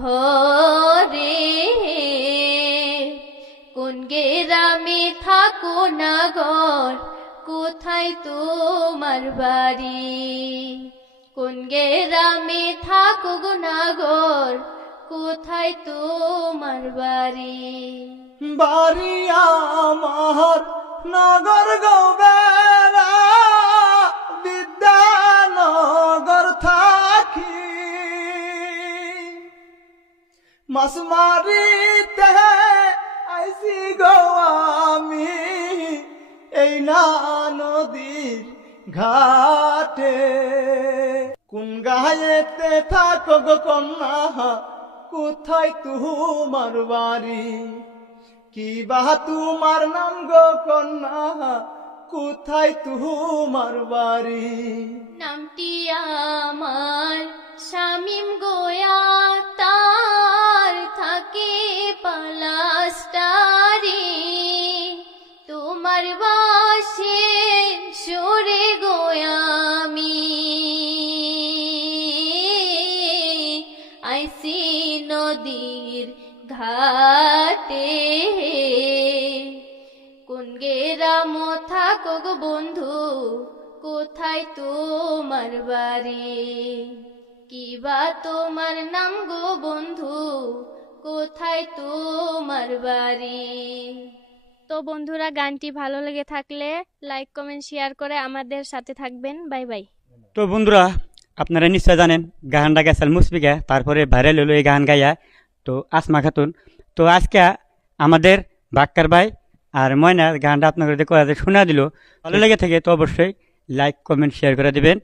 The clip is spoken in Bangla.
ঘরে কোন গ্রামে থাকো নাগর কোথায় তোমার বাড়ি কোন গ্রামে থাকো গো নাগর কোথায় তোমার বাড়ি বাড়ি আমার নগর গৌবেরা বিদ্যানগর থাকি মাছ মারিতে আইসি গো আমি এই না নদীর ঘাটে কোন গায়েতে থাকো গো কন্যা কোথায় তোমার বাড়ি কি বা তোমার নাম গো কন্যা কোথায় তোমার বাড়ি নামটি আমার শামিম গোয়া তার থাকে পালাস্টারি তোমার বাসে সরে গোয়ামি আইসি নদীর ঘাটে কোন গ্রাম থাকো গো বন্ধু কোথায় তোমার বাড়ি কিবা তোমার নাম গো বন্ধু কোথায় তোমার বাড়ি। তো বন্ধুরা, গানটি ভালো লেগে থাকলে লাইক কমেন্ট শেয়ার করে আমাদের সাথে থাকবেন। Bye bye. তো বন্ধুরা, আপনারা নিশ্চয় জানেন গানটা গেছেন মুসফিকা, তারপরে ভাইরাল হলো এই গান গাইয়া তো আসমা খাতুন। তো আজকে আমাদের বাক্কার ভাই আর ময়না গানটা আপনাদের শোনা দিল। ভালো লেগে থাকে তো অবশ্যই লাইক কমেন্ট শেয়ার করে দিবেন।